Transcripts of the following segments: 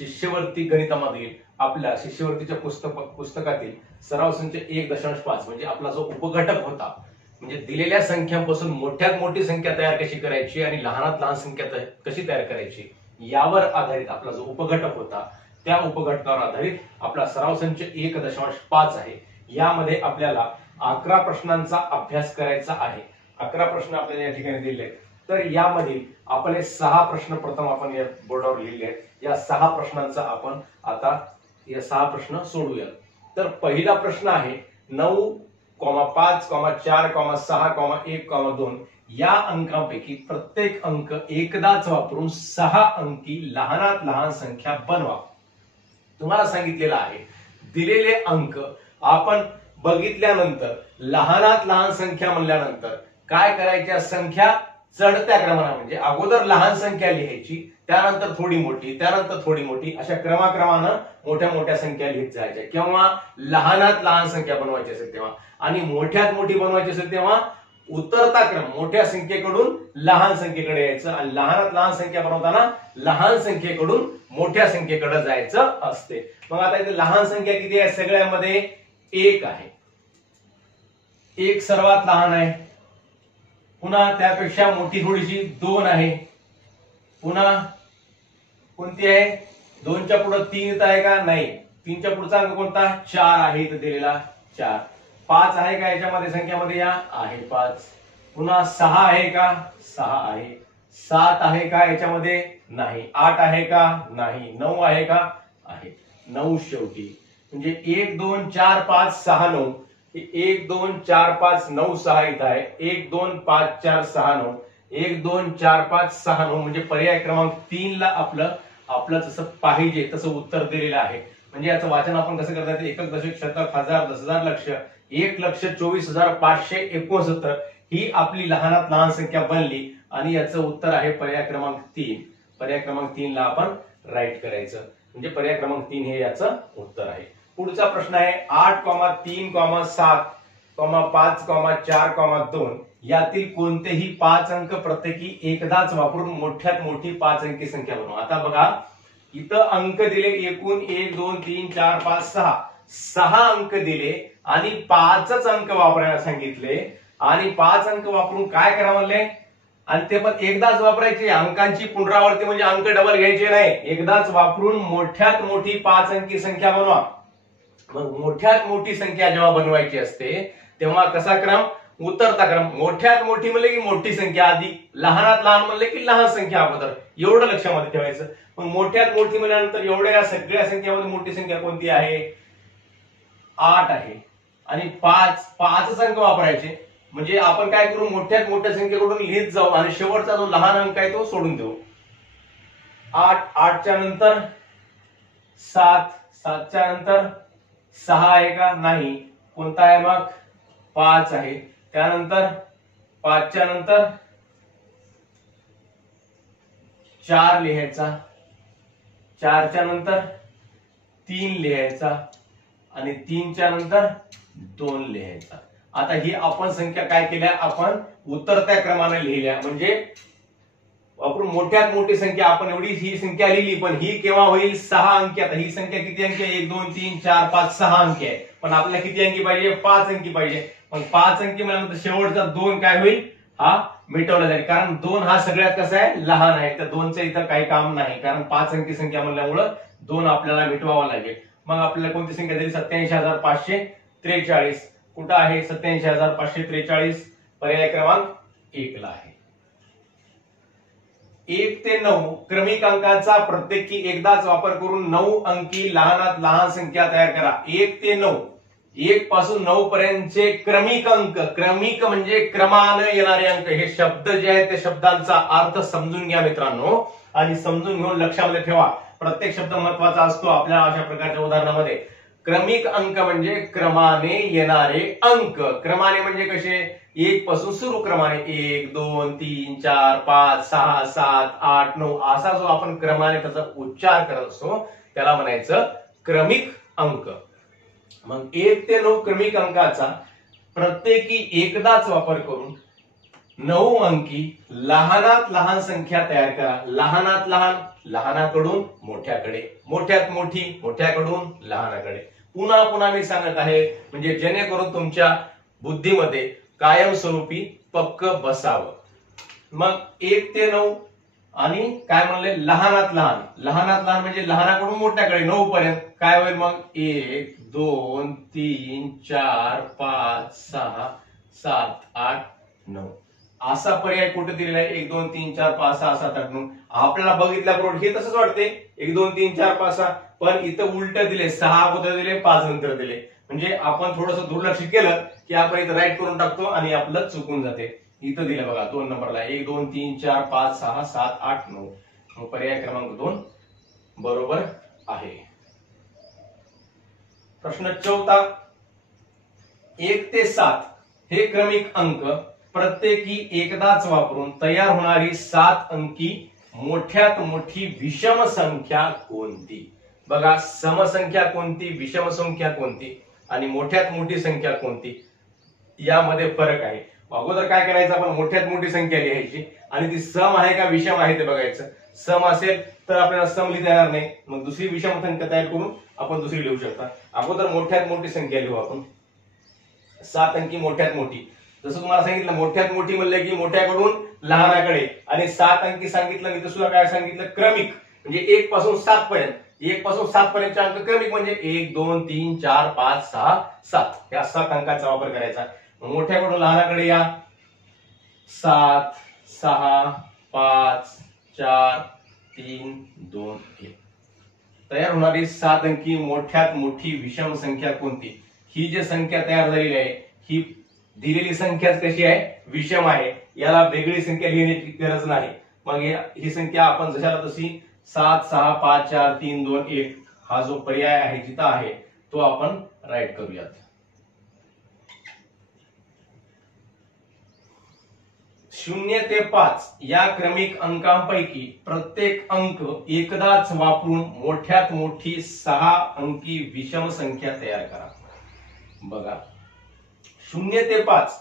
शिष्यवृत्ती गणितामधील आपल्या शिष्यवृत्तीच्या पुस्तकातील सराव संच 1.5 म्हणजे आपला जो उपघटक होता, म्हणजे दिलेल्या संख्यांपासून मोठ्यात मोठी संख्या तयार कशी करायची आणि लहानात लहान संख्या कशी तयार करायची यावर आधारित आपला जो उपघटक होता, त्या उपघटकावर आधारित आपला सराव संच 1.5 आहे। यामध्ये आपल्याला 11 प्रश्नांचा अभ्यास करायचा आहे। 11 प्रश्न आपल्याला या ठिकाणी दिले आहेत। तर यामध्ये आपले 6 प्रश्न प्रथम आपण या बोर्डावर लिहिले आहेत। या 6 प्रश्नांचा आपण आता या 6 प्रश्न सोडूया। तर पहिला प्रश्न आहे 9,5,4,6,1,2 या अंकांपैकी प्रत्येक अंक एकदाच वापरून 6 अंकी लहानात लहान संख्या बनवा। तुम्हाला सांगितलेलं आहे दिलेले अंक आपण बघितल्यानंतर लहानात लहान संख्या म्हणल्यानंतर काय करायच्या, संख्या चढत्या क्रमाने म्हणजे अगोदर लहान संख्या लिहायची, त्यानंतर थोडी मोठी, त्यानंतर थोडी मोठी, अशा क्रमाक्रमानं मोठ्या मोठ्या संख्या लिहित जायच्या। किंवा लहानात लहान संख्या बनवायची असेल तेव्हा आणि मोठ्यात मोठी बनवायची असेल तेव्हा उतरता क्रम मोठ्या संख्येकडून लहान संख्येकडे यायचं आणि लहानात लहान संख्या बनवताना लहान संख्येकडून मोठ्या संख्येकडे जायचं असते। मग आता इथे लहान संख्या किती आहे, सगळ्यामध्ये 1 आहे। 1 सर्वात लहान आहे। पुन्हा त्यापेक्षा मोठी थोडीशी 2 आहे। पुन्हा कोणती आहे, 2च्या पुढे 3 येत आहे का, नाही। 3च्या पुढचा अंक कोणता, 4 आहे इथे दिलेला 4। 5 आहे का याच्यामध्ये संख्यामध्ये, या आहे 5। पुन्हा 6 आहे का, 6 आहे। 7 आहे का याच्यामध्ये, नाही। 8 आहे का, नाही। 9 आहे का, आहे। 9 शेवटी म्हणजे 1 2 4 5 6 9, 1 2 4 5 9 6 इथं आहे। 1 2 5 4 6 9, 1 2 4 5 6 9 म्हणजे पर्याय क्रमांक 3 ला आपलं जसं पाहिजे तसं उत्तर दिलेलं आहे। म्हणजे याचं वाचन आपण कसं करतात, एकक दशक शतक हजार 10,000 लक्ष 1,24,569 ही आपली लहानात लहान संख्या बनली आणि याचं उत्तर आहे पर्याय क्रमांक 3। पर्याय क्रमांक 3 ला आपण राईट करायचं, म्हणजे पर्याय क्रमांक 3 हे याचं उत्तर आहे। पुढचा प्रश्न आहे 8,3,7,5,4,2 यातील कोणतेही 5 अंक प्रत्येकी एकदाच वापरून मोठ्यात मोठी 5 अंकी संख्या बनवा। आता बघा इथं अंक दिले एकूण 1 2 3 4 5 6 अंक दिले आणि 5च अंक वापरायला सांगितले आणि 5 अंक वापरून काय करा म्हणले, आणि ते पण एकदाच वापरायचे। अंकांची पुनरावृत्ती म्हणजे अंक डबल घ्यायचे नाही, एकदाच वापरून मोठ्यात मोठी 5 अंकी संख्या बनवा। मग मोठ्यात मोठी संख्या जेव्हा बनवायची असते तेव्हा कसा क्रम, उतरता क्रम। मोठ्यात मोठी म्हणले की मोठी संख्या आधी, लहानात लहान म्हणले की लहान संख्या अगोदर, एवढं लक्षामध्ये ठेवायचं। मग मोठ्यात मोठी म्हणल्यानंतर एवढ्या सगळ्या संख्यामध्ये मोठी संख्या कोणती आहे, 8 आहे आणि 5च अंक वापरायचे। म्हणजे आपण काय करू, मोठ्यात मोठ्या संख्येकडून लिहित जाऊ आणि शेवटचा जो लहान अंक आहे तो सोडून देऊ। 8च्या नंतर 7, 7च्या नंतर 6 आहे का, नाही। कोणता आहे मग, 5 आहे। त्यानंतर 5च्या नंतर 4 लिहायचा, 4च्या नंतर 3 लिहायचा आणि 3च्या नंतर 2 लिहायचा। आता ही आपण संख्या काय केल्या, आपण उतरत्या क्रमाने लिहिल्या। म्हणजे आपण मोठ्यात मोठी संख्या आपण एवढी ही संख्या लिहिली, पण ही केव्हा होईल, 6 अंकी। आता ही संख्या किती अंकी आहे, 1 2 3 4 5 6 अंकी आहे, पण आपल्याला किती अंकी पाहिजे, 5 अंकी पाहिजे। मग 5 अंकी म्हणल्यानंतर शेवटचा 2 काय होईल, हा मिटवला जाईल, कारण 2 हा सगळ्यात कसा आहे, लहान आहे। तर 2चं इथं काही काम नाही, कारण 5 अंकी संख्या म्हणल्यामुळे 2 आपल्याला मिटवावा लागेल। मग आपल्याला कोणती संख्या दिली, 87,543। कुठं आहे 87,543, पर्याय क्रमांक 1 ला आहे। 1 ते 9 क्रमिक अंकाचा प्रत्येकी एकदाच वापर करून 9 अंकी लहानात लहान संख्या तयार करा। 1 ते 9, 1 पासून 9 पर्यंतचे क्रमिक अंक, क्रमिक म्हणजे क्रमाने येणारे अंक। हे शब्द जे आहेत त्या शब्दांचा अर्थ समजून घ्या मित्रांनो, आणि समजून घेऊन लक्षामध्ये ठेवा। प्रत्येक शब्द महत्वाचा असतो आपल्या अशा प्रकारच्या उदाहरणामध्ये। क्रमिक अंक म्हणजे क्रमाने येणारे अंक। क्रमाने म्हणजे कसे, 1 पासून सुरू क्रमाने 1 2 3 4 5 6 7 8 9 असा जो आपण क्रमाने त्याचा उच्चार करत असतो त्याला म्हणायचं क्रमिक अंक। मग 1 ते 9 क्रमिक अंकाचा प्रत्येकी एकदाच वापर करून 9 अंकी लहानात लहान संख्या तयार करा। लहानात लहान लहानाकडून मोठ्याकडे, मोठ्यात मोठी मोठ्याकडून लहानाकडे. पुन्हा पुन्हा मी सांगत आहे म्हणजे जेणेकरून तुमच्या बुद्धीमध्ये कायमस्वरूपी पक्क बसावं. मग 1 ते 9 आणि काय म्हणले लहानात लहान, लहानात लहान म्हणजे लहानाकडून मोठ्याकडे 9 पर्यंत काय होईल मग 1 2 3 4 5 6 7 8 9 असा पर्याय कुठे दिलेला आहे. 1 2 3 4 5 6 7 8 9 आपल्याला बघितल्याबरोबर हे तसंच वाटते 1 2 3 4 5 6, पण इथं उलट दिले, 6 अगोदर दिले 5 नंतर दिले. म्हणजे आपण थोडंसं दुर्लक्ष केलं की आपण इथं राईट करून टाकतो आणि आपलं चुकून जाते. इथं दिलं बघा 2 नंबरला 1 2 3 4 5 6 7 8 9. मग पर्याय क्रमांक 2 बरोबर आहे. प्रश्न 4 1 ते 7 हे क्रमिक अंक प्रत्येकी एकदाच वापरून तयार होणारी 7 अंकी मोठ्यात मोठी विषम संख्या कोणती. बघा समसंख्या कोणती, विषम संख्या कोणती आणि मोठ्यात मोठी संख्या कोणती यामध्ये फरक आहे. अगोदर काय करायचं आपण मोठ्यात मोठी संख्या लिहायची आणि ती सम आहे का विषम आहे ते बघायचं. सम असेल तर आपल्याला सम लिहिता येणार नाही, मग दुसरी विषम संख्या तयार करून आपण दुसरी लिहू शकता. अगोदर मोठ्यात मोठी संख्या लिहू आपण. 7 अंकी मोठ्यात मोठी, जसं तुम्हाला सांगितलं मोठ्यात मोठी म्हणलं की मोठ्याकडून लहानाकडे, आणि 7 अंकी सांगितलं मी सुद्धा काय सांगितलं क्रमिक म्हणजे 1 पासून 7 पर्यंत. 1 पासून 7 पर्यंतचे अंक क्रमिक म्हणजे 1 2 3 4 5 6 7 या 7 अंकाचा वापर करायचा. मोठ्याकडून लहानाकडे या 7 6 5 4 3 2 1. तयार होणारी 7 अंकी मोठ्यात मोठी विषम संख्या कोणती. ही जी संख्या तयार झालेली आहे ही दिलेली संख्याच कशी आहे विषम आहे, याला वेगळी संख्या लिहिण्याची गरज नाही. मग ही संख्या आपण जशाला तशी 7 6 5 4 3 2 1 हा जो पर्याय आहे जिथं आहे तो आपण राईट करूयात. 0 ते 5 या क्रमिक अंकांपैकी प्रत्येक अंक एकदाच वापरून मोठ्यात मोठी 6 अंकी विषम संख्या तयार करा. बघा 0 ते 5,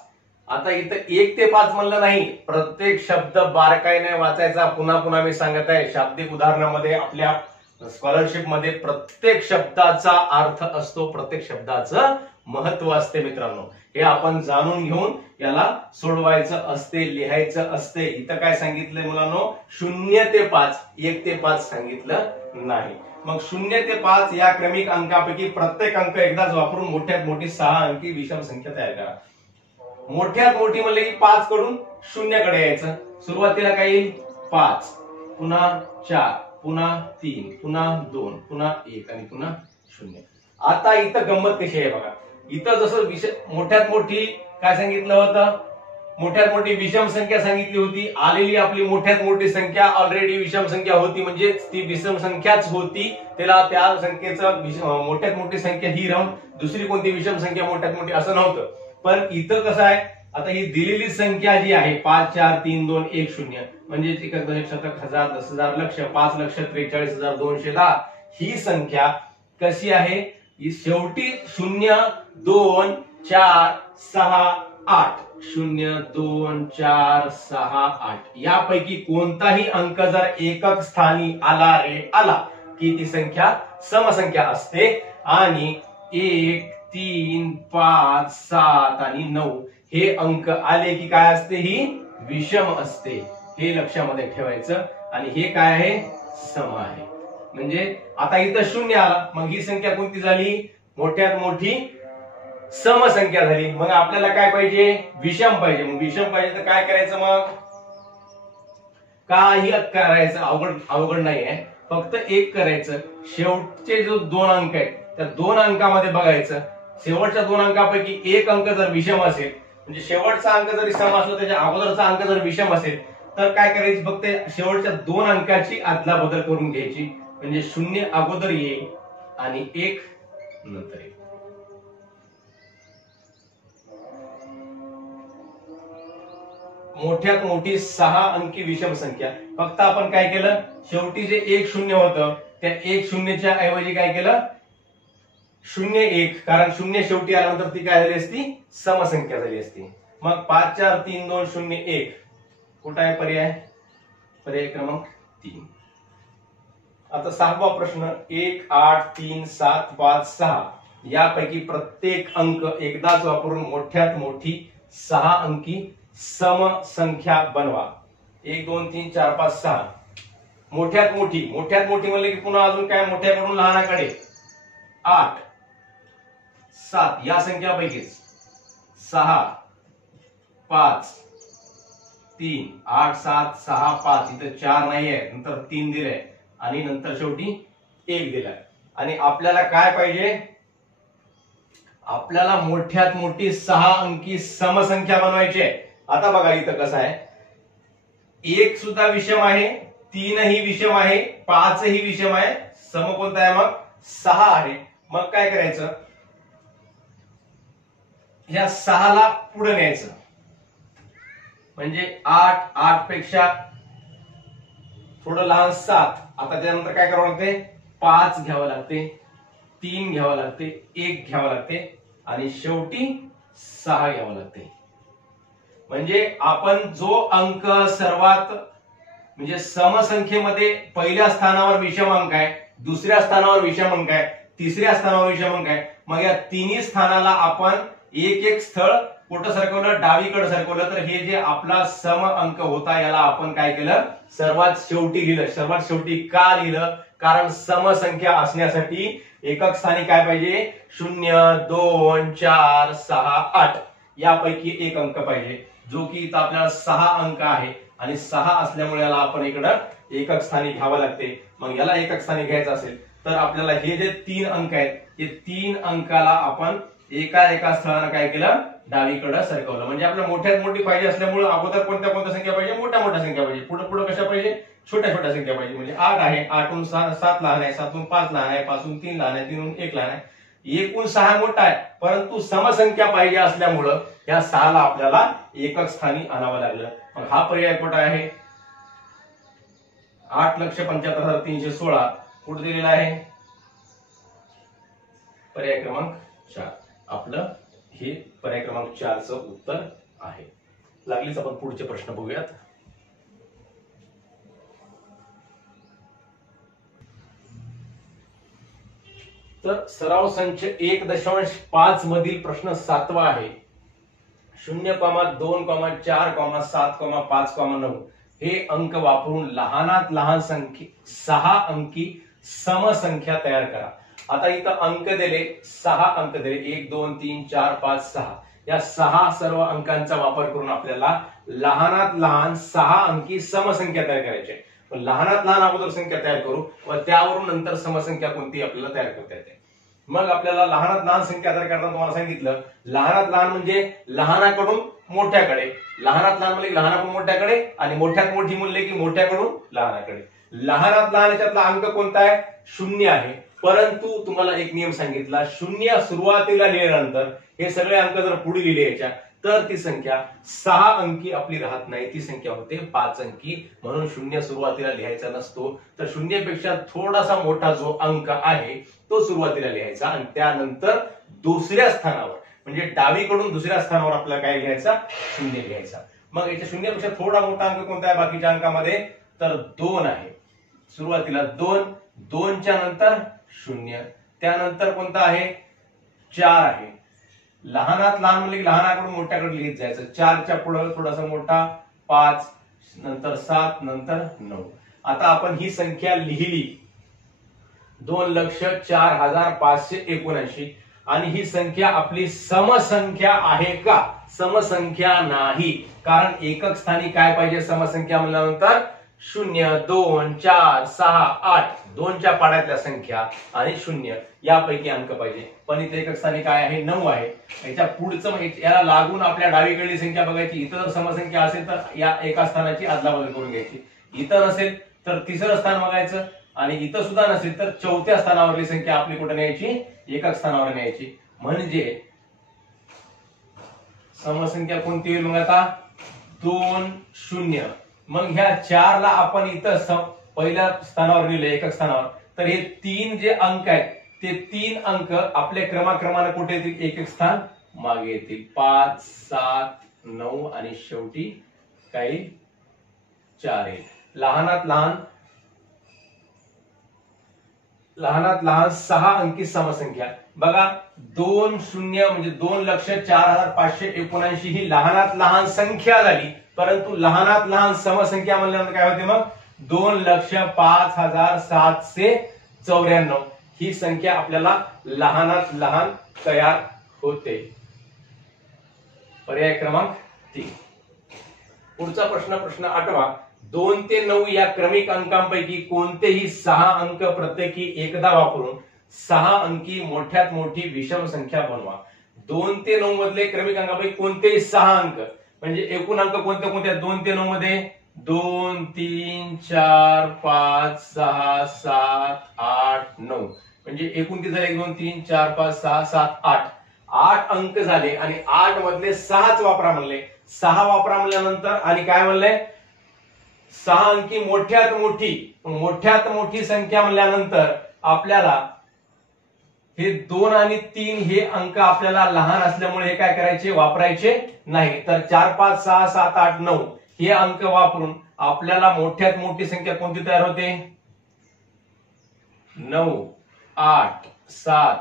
आता इथं 1 ते 5 म्हणलं नाही, प्रत्येक शब्द बारकाईने वाचायचा. पुन्हा पुन्हा मी सांगत आहे शाब्दिक उदाहरणामध्ये आपल्या स्कॉलरशिप मध्ये प्रत्येक शब्दाचा अर्थ असतो, प्रत्येक शब्दाचं महत्व असते मित्रांनो. हे आपण जाणून घेऊन याला सोडवायचं असते, लिहायचं असते. इथं काय सांगितलंय मुलांनो 0 ते 5, 1 ते 5 सांगितलं नाही. मग 0 ते 5 या क्रमिक अंकापैकी प्रत्येक अंक एकदाच वापरून मोठ्यात मोठी 6 अंकी विषम संख्या तयार करा. मोठ्यात मोठी म्हणले की 5 कडून 0 कडे यायचं. सुरुवातीला काय येईल 5, पुन्हा 4, पुन्हा 3, पुन्हा 2, पुन्हा 1 आणि पुन्हा 0. आता इथं गंमत कशी आहे बघा. इथं जसं मोठ्यात मोठी काय सांगितलं होतं, मोठ्यात मोठी विषम संख्या सांगितली होती. आलेली आपली मोठ्यात मोठी संख्या ऑलरेडी विषम संख्या होती, म्हणजे ती विषम संख्याच होती. त्याला त्या संख्येचं मोठ्यात मोठी संख्या ही राहून दुसरी कोणती विषम संख्या मोठ्यात मोठी असं नव्हतं. पण इथं कसं आहे, आता ही दिलेली संख्या जी आहे 5 4 3 2 1 0 म्हणजे 1 दशक शतक हजार 10,000 लक्ष 5,43,210 ही संख्या कशी आहे, ही शेवटी 0 2 4 6 8 0 2 4 6 8 यापैकी कोणताही अंक जर एकक स्थानी आला रे आला की ती संख्या समसंख्या असते. आणि 1 3 5 7 आणि 9 हे अंक आले की काय असते, ही विषम असते. हे लक्षामध्ये ठेवायचं. आणि हे काय आहे सम आहे. म्हणजे आता इथं 0 आला, मग ही संख्या कोणती झाली, मोठ्यात मोठी समसंख्या झाली. मग आपल्याला काय पाहिजे, विषम पाहिजे. मग विषम पाहिजे तर काय करायचं, मग काही करायचं अवघड नाही आहे, फक्त एक करायचं. शेवटचे जो 2 अंक आहेत त्या 2 अंकामध्ये बघायचं, शेवटच्या 2 अंकापैकी एक अंक जर विषम असेल, म्हणजे शेवटचा अंक जरी सम असला त्याच्या अगोदरचा अंक जर विषम असेल तर काय करायचं, फक्त शेवटच्या 2 अंकाची अदला बदल करून घ्यायची. म्हणजे 0 अगोदर येईल आणि 1 नंतर येईल. मोठ्यात मोठी 6 अंकी विषम संख्या. फक्त आपण काय केलं, शेवटी जे 1 0 होतं त्या 1 0च्या ऐवजी काय केलं 0 1, कारण 0 शेवटी आल्यानंतर ती काय झाली असती, समसंख्या झाली असती. मग 5 4 3 2 0 1 कुठं आहे पर्याय, पर्याय क्रमांक 3. आता 6वा प्रश्न 1 8 3 7 5 6 यापैकी प्रत्येक अंक एकदाच वापरून मोठ्यात मोठी 6 अंकी सम संख्या बनवा. 1 2 3 4 5 6 मोठ्यात मोठी म्हणले की पुन्हा अजून काय मोठ्याकडून लहानाकडे 8 7 या संख्यापैकीच 6 5 3 8 7 6 5 इथं 4 नाहीये, नंतर 3 दिलंय आणि नंतर शेवटी 1 दिलाय. आणि आपल्याला काय पाहिजे, आपल्याला मोठ्यात मोठी 6 अंकी समसंख्या बनवायची आहे. आता बघा इथं कसं आहे, 1 सुद्धा विषम आहे, 3 ही विषम आहे, 5 ही विषम आहे, सम कोणता आहे मग 6 आहे. मग काय करायचं, या 6 ला पुढे न्यायचं, म्हणजे 8 पेक्षा थोडं लहान 7. आता त्यानंतर काय करावं लागते, 5 घ्यावं लागते, 3 घ्यावं लागते, 1 घ्यावं लागते आणि शेवटी 6 घ्यावं लागते. म्हणजे आपण जो अंक सर्वात म्हणजे समसंख्येमध्ये पहिल्या स्थानावर विषम अंक आहे, दुसऱ्या स्थानावर विषम अंक आहे, तिसऱ्या स्थानावर विषम अंक आहे, मग या तिन्ही स्थानाला आपण एक एक स्थळ कुठं सरकवलं, डावीकडे सरकवलं, तर हे जे आपला सम अंक होता याला आपण काय केलं, सर्वात शेवटी लिहिलं. सर्वात शेवटी का लिहिलं, कारण समसंख्या असण्यासाठी एकक स्थानी काय पाहिजे, 0 2 4 6 8 यापैकी एक अंक पाहिजे, जो की इथं आपल्याला 6 अंक आहे आणि 6 असल्यामुळे याला आपण इकडं एकक स्थानी घ्यावं लागते. मग याला एकक स्थानी घ्यायचं असेल तर आपल्याला हे जे 3 अंक आहेत, हे 3 अंकाला आपण एका स्थळानं काय केलं, डावीकडे सरकवलं. म्हणजे आपल्याला मोठ्यात मोठी पाहिजे असल्यामुळे अगोदर कोणत्या संख्या पाहिजे, मोठ्या संख्या पाहिजे, पुढे कशा पाहिजे, छोट्या संख्या पाहिजे. म्हणजे 8 आहे, 8हून 7 लहान आहे, 7हून 5 लहान आहे, 5हून 3 लहान आहे, 3हून 1 लहान आहे, एकूण 6 मोठा आहे, परंतु समसंख्या पाहिजे असल्यामुळं या 6 ला आपल्याला एकक स्थानी आणावं लागलं. मग हा पर्याय कुठं आहे, 8,75,316 कुठे दिलेला आहे, पर्याय क्रमांक 4. आपलं हे पर्याय क्रमांक 4 चं उत्तर आहे. लागलीच आपण पुढचे प्रश्न बघूयात. तर सराव संच 1.5 मधील प्रश्न 7वा आहे. 0,2,4,7,5,9 हे अंक वापरून लहानात लहान संख्या 6 अंकी समसंख्या तयार करा. आता इथं अंक दिले, 6 अंक दिले, 1 2 3 4 5 6 या 6 सर्व अंकांचा वापर करून आपल्याला लहानात लहान 6 अंकी समसंख्या तयार करायची आहे. लहानात लहान अगोदर संख्या तयार करू व त्यावरून नंतर समसंख्या कोणती आपल्याला तयार करता येते. मग आपल्याला लहानात लहान संख्या तयार करताना तुम्हाला सांगितलं, लहानात लहान म्हणजे लहानाकडून मोठ्याकडे, लहानात लहान म्हणजे लहानाकडून मोठ्याकडे आणि मोठ्यात मोठी म्हणले की मोठ्याकडून लहानाकडे. लहानात लहान याच्यातला अंक कोणता आहे, 0 आहे. परंतु तुम्हाला एक नियम सांगितला, 0 सुरुवातीला लिहिल्यानंतर हे सगळे अंक जर पुढे लिहिले याच्या, तर ती संख्या 6 अंकी आपली राहत नाही, ती संख्या होते 5 अंकी. म्हणून 0 सुरुवातीला लिहायचा नसतो, तर 0 पेक्षा थोडासा मोठा जो अंक आहे तो सुरुवातीला लिहायचा आणि त्यानंतर दुसऱ्या स्थानावर म्हणजे डावीकडून दुसऱ्या स्थानावर आपल्याला काय लिहायचा, 0 लिहायचा. मग याच्या 0 पेक्षा थोडा मोठा अंक कोणता आहे बाकीच्या अंकामध्ये, तर 2 आहे. सुरुवातीला 2, 2च्या नंतर 0, त्यानंतर कोणता आहे, 4 आहे. लहानात लहान म्हणजे लहानाकडून मोठ्याकडे लिहित जायचं, 4च्या पुढे थोडासा मोठा 5, नंतर 7, नंतर 9. आता आपण ही संख्या लिहिली 2,04,579 आणि ही संख्या आपली समसंख्या आहे का, समसंख्या नाही. कारण एकक स्थानी काय पाहिजे समसंख्या म्हणल्यानंतर 0 2 4 6 8 2च्या पाड्यातल्या संख्या आणि 0 यापैकी अंक पाहिजे. पण इथे एकक स्थानी काय आहे, 9 आहे. याच्या पुढचं याला लागून आपल्या डावीकडली संख्या बघायची. इतर जर समसंख्या असेल तर या एका स्थानाची अदलाबदल करून घ्यायची, इतर नसेल तर तिसरं स्थान बघायचं आणि इथं सुद्धा नसेल तर 4थ्या स्थानावरली संख्या आपली कुठे न्यायची, एकक स्थानावर न्यायची. म्हणजे समसंख्या कोणती होईल मग आता, 2 0. मग ह्या 4 ला आपण इथं पहिल्या स्थानावर लिहिले एकक स्थानावर, तर हे 3 जे अंक आहेत ते 3 अंक आपल्या क्रमाक्रमाने कुठे येतील, एकक स्थान मागे येतील. 5 7 9 आणि शेवटी काही 4 येईल. लहानात लहान लहानात लहान 6 अंकी समसंख्या बघा 20 म्हणजे 2,04,579 ही लहानात लहान संख्या झाली, परंतु लहानात लहान समसंख्या म्हणल्यानंतर काय होते मग 2,05,794 ही संख्या आपल्याला लहानात लहान तयार होते। पर्याय क्रमांक 3। पुढचा प्रश्न 8वा 2 ते 9 या क्रमिक अंकांपैकी कोणतेही 6 अंक प्रत्येकी एकदा वापरून 6 अंकी मोठ्यात मोठी विषम संख्या बनवा। 2 ते 9 मधले क्रमिक अंकांपैकी कोणतेही 6 अंक म्हणजे एकूण अंक कोणते कोणते 2 ते 9 मध्ये 2 3 4 5 6 7 8 9 म्हणजे एकूण किती झाले 1 2 3 4 5 6 7 8 8 अंक झाले आणि 8 मधले 6च वापरा म्हणले। 6 वापरा म्हणल्यानंतर आणि काय म्हणले 6 अंकी मोठ्यात मोठी संख्या म्हणल्यानंतर आपल्याला हे 2 आणि 3 हे अंक आपल्याला लहान असल्यामुळे हे काय करायचे वापरायचे नाही, तर 4 5 6 7 8 9 हे अंक वापरून आपल्याला मोठ्यात मोठी संख्या कोणती तयार होते 9 8 7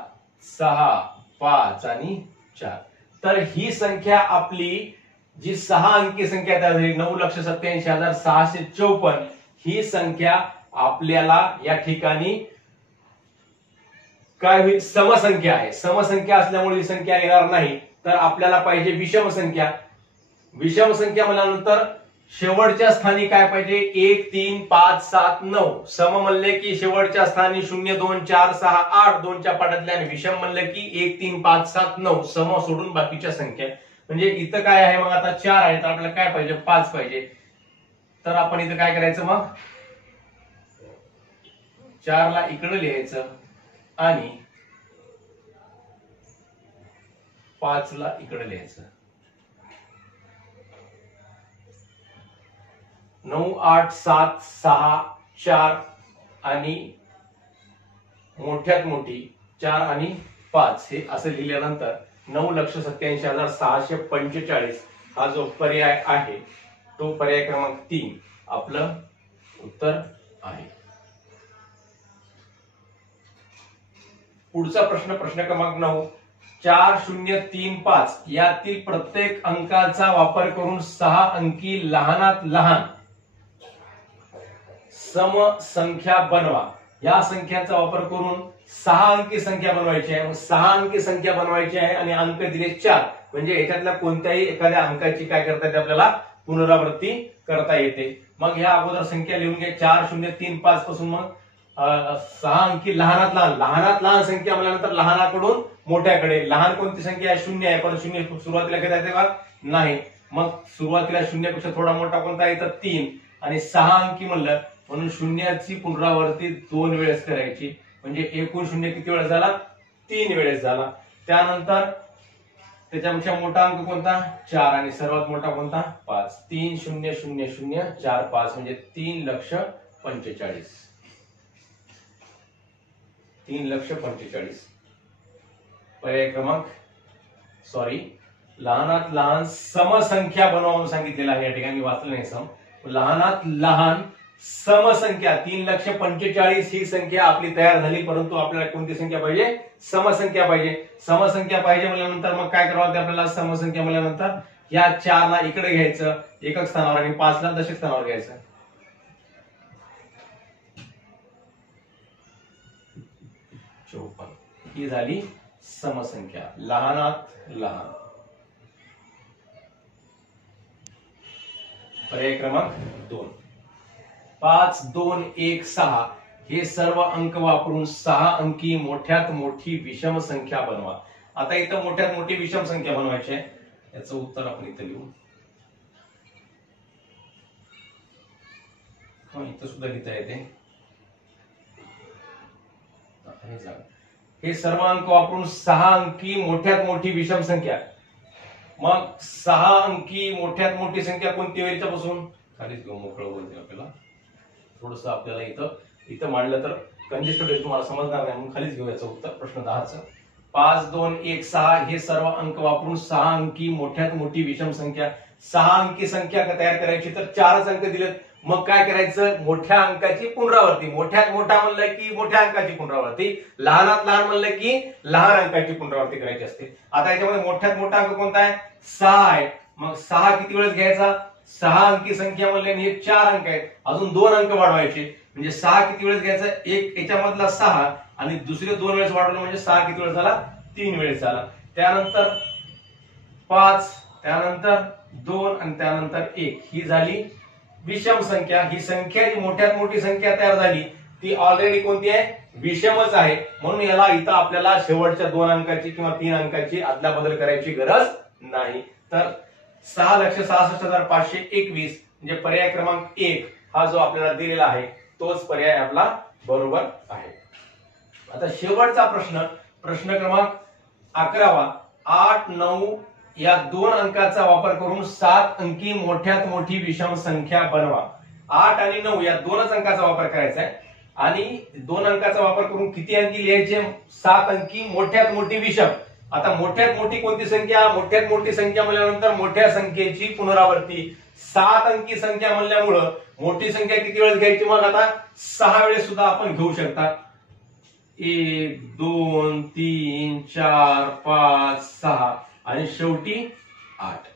6 5 आणि 4। तर ही संख्या आपली जी 6 अंकी संख्या तयार झाली 9,87,654 ही संख्या आपल्याला या ठिकाणी काय होईल समसंख्या आहे। समसंख्या असल्यामुळे ही संख्या येणार नाही, तर आपल्याला पाहिजे विषम संख्या। विषम संख्या म्हणल्यानंतर शेवटच्या स्थानी काय पाहिजे 1 3 5 7 9 सम म्हणले की शेवटच्या स्थानी 0 2 4 6 8 2च्या पाठातल्या आणि विषम म्हणले की 1 3 5 7 9 सम सोडून बाकीच्या संख्या म्हणजे इथं काय आहे मग आता 4 आहे तर आपल्याला काय पाहिजे 5 पाहिजे, तर आपण इथं काय करायचं मग 4 ला इकडे लिहायचं आणि 5 ला इकडे लिहायचं। 9 8 7 6 4 आणि मोठ्यात मोठी 4 आणि 5 हे असं लिहिल्यानंतर 9,87,645 हा जो पर्याय आहे तो पर्याय क्रमांक 3 आपलं उत्तर आहे। पुढचा प्रश्न क्रमांक 9 4035 यातील प्रत्येक अंकाचा वापर करून 6 अंकी लहानात लहान सम संख्या बनवा। या संख्याचा वापर करून 6 अंकी संख्या बनवायची आहे। 6 अंकी संख्या बनवायची आहे आणि अंक दिले 4 म्हणजे याच्यातल्या कोणत्याही एखाद्या अंकाची काय करता येते आपल्याला पुनरावृत्ती करता येते। मग ह्या अगोदर संख्या लिहून घ्या 4035 पासून मग 6 अंकी लहानात लहान संख्या म्हणल्यानंतर लहानाकडून मोठ्याकडे। लहान कोणती संख्या आहे 0 आहे, पण 0 सुरुवातीला घेता येते का नाही, मग सुरुवातीला 0 पेक्षा थोडा मोठा कोणता आहे तर 3 आणि 6 अंकी म्हणलं म्हणून शून्याची पुनरावृत्ती 2 वेळेस करायची म्हणजे एकूण 0 किती वेळेस झाला 3 वेळेस झाला। त्यानंतर त्याच्यापेक्षा मोठा अंक कोणता 4 आणि सर्वात मोठा कोणता 5 3,0,0,0,4,5 म्हणजे 3,45,000 3,45,000 पर्याय क्रमांक लहानात लहान समसंख्या बनवा म्हणून सांगितलेलं आहे। या ठिकाणी वाचलं नाही सम लहानात लहान समसंख्या 3,45,000 ही संख्या आपली तयार झाली, परंतु आपल्याला कोणती संख्या पाहिजे समसंख्या पाहिजे। समसंख्या पाहिजे म्हणल्यानंतर मग काय करावं ते आपल्याला समसंख्या म्हणल्यानंतर या 4 ला इकडे घ्यायचं एकक स्थानावर आणि 5 ला दशक स्थानावर घ्यायचं। 54 ही झाली समसंख्या लहानात लहान। पर्याय क्रमांक 2 5 2 1 6 हे सर्व अंक वापरून 6 अंकी मोठ्यात मोठी विषम संख्या बनवा। आता इथं मोठ्यात मोठी विषम संख्या बनवायची आहे, याचं उत्तर आपण इथं लिहू। इथं सुद्धा लिहिता येते हे सर्व अंक वापरून 6 अंकी मोठ्यात मोठी विषम संख्या। मग 6 अंकी मोठ्यात मोठी संख्या कोणती होईल पासून खालीच घेऊ मोकळं बोलते आपल्याला थोडस आपल्याला इथं मांडलं तर कंजेस्टेड तुम्हाला समजणार नाही म्हणून खालीच घेऊ याचं उत्तर प्रश्न 10चं। 5 2 1 6 हे सर्व अंक वापरून 6 अंकी मोठ्यात मोठी विषम संख्या। 6 अंकी संख्या तयार करायची तर 4च अंक दिलेत मग काय करायचं, मोठ्या अंकाची पुनरावृत्ती, मोठ्यात मोठा म्हणलं की मोठ्या अंकाची पुनरावृत्ती, लहानात लहान म्हणलं की लहान अंकाची पुनरावृत्ती करायची असते. आता याच्यामध्ये मोठ्यात मोठा अंक कोणता आहे, 6 आहे. मग 6 किती वेळेस घ्यायचा, 6 अंकी संख्या म्हणले हे 4 अंक आहेत, अजून 2 अंक वाढवायचे, म्हणजे 6 किती वेळेस घ्यायचा, एक याच्यामधला 6 आणि दुसरे 2 वेळेस वाढवलं म्हणजे 6 किती वेळेस झाला, 3 वेळेस झाला. त्यानंतर 5, त्यानंतर 2 आणि त्यानंतर 1, ही झाली विषम संख्या. ही संख्या जी मोठ्यात मोठी संख्या तयार झाली ती ऑलरेडी कोणती आहे, विषमच आहे. म्हणून याला इथं आपल्याला शेवटच्या 2 अंकाची किंवा 3 अंकाची अदलाबदल करायची गरज नाही. तर 6,66,521 म्हणजे पर्याय क्रमांक 1 हा जो आपल्याला दिलेला आहे तोच पर्याय आपला बरोबर आहे. आता शेवटचा प्रश्न क्रमांक 11, 8, 9 या 2 अंकाचा वापर करून 7 अंकी मोठ्यात मोठी विषम संख्या बनवा. 8 आणि 9 या 2च अंकाचा वापर करायचा आहे आणि 2 अंकाचा वापर करून किती अंकी लिहायचे, 7 अंकी मोठ्यात मोठी विषम. आता मोठ्यात मोठी कोणती संख्या, मोठ्यात मोठी संख्या म्हणल्यानंतर मोठ्या संख्येची पुनरावृत्ती. 7 अंकी संख्या म्हणल्यामुळं मोठी संख्या किती वेळेस घ्यायची, मग आता 6 वेळेस सुद्धा आपण घेऊ शकता. 1, 2, 3, 4, 5, 6 आणि शेवटी 8.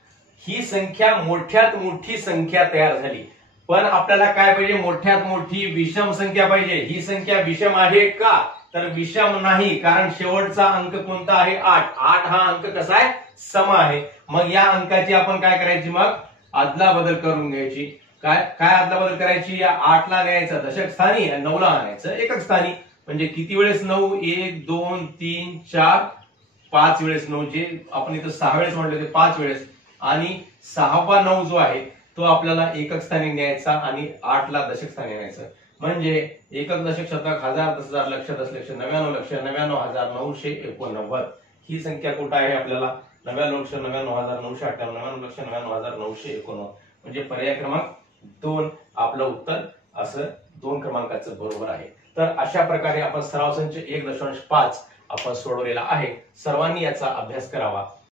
ही संख्या मोठ्यात मोठी संख्या तयार झाली. पण आपल्याला काय पाहिजे, मोठ्यात मोठी विषम संख्या पाहिजे. ही संख्या विषम आहे का, तर विषम नाही, कारण शेवटचा अंक कोणता आहे, 8. 8 हा अंक कसा आहे, सम आहे. मग या अंकाची आपण काय करायची, मग अदला बदल करून घ्यायची. काय काय अदला बदल करायची, या 8 ला न्यायचं दशक स्थानी आणि 9 ला आणायचं एकक स्थानी. म्हणजे किती वेळेस 9, 1, 2, 3, 4, 5 वेळेस 9, जे आपण इथं 6 वेळेस म्हटलं ते 5 वेळेस, आणि 6वा 9 जो आहे तो आपल्याला एकक स्थानी न्यायचा आणि 8 ला दशक स्थानी न्यायचं. म्हणजे एकक दशक शतक हजार दस हजार लक्ष दस लक्ष 99,99,989. ही संख्या कुठं आहे आपल्याला, 99,99,998, 99,99,989. म्हणजे पर्याय क्रमांक 2 आपलं उत्तर असं 2 क्रमांकाचं बरोबर आहे. तर अशा प्रकारे आपण सराव संच 1.5 आपण सोडवलेला आहे. सर्वांनी याचा अभ्यास करावा.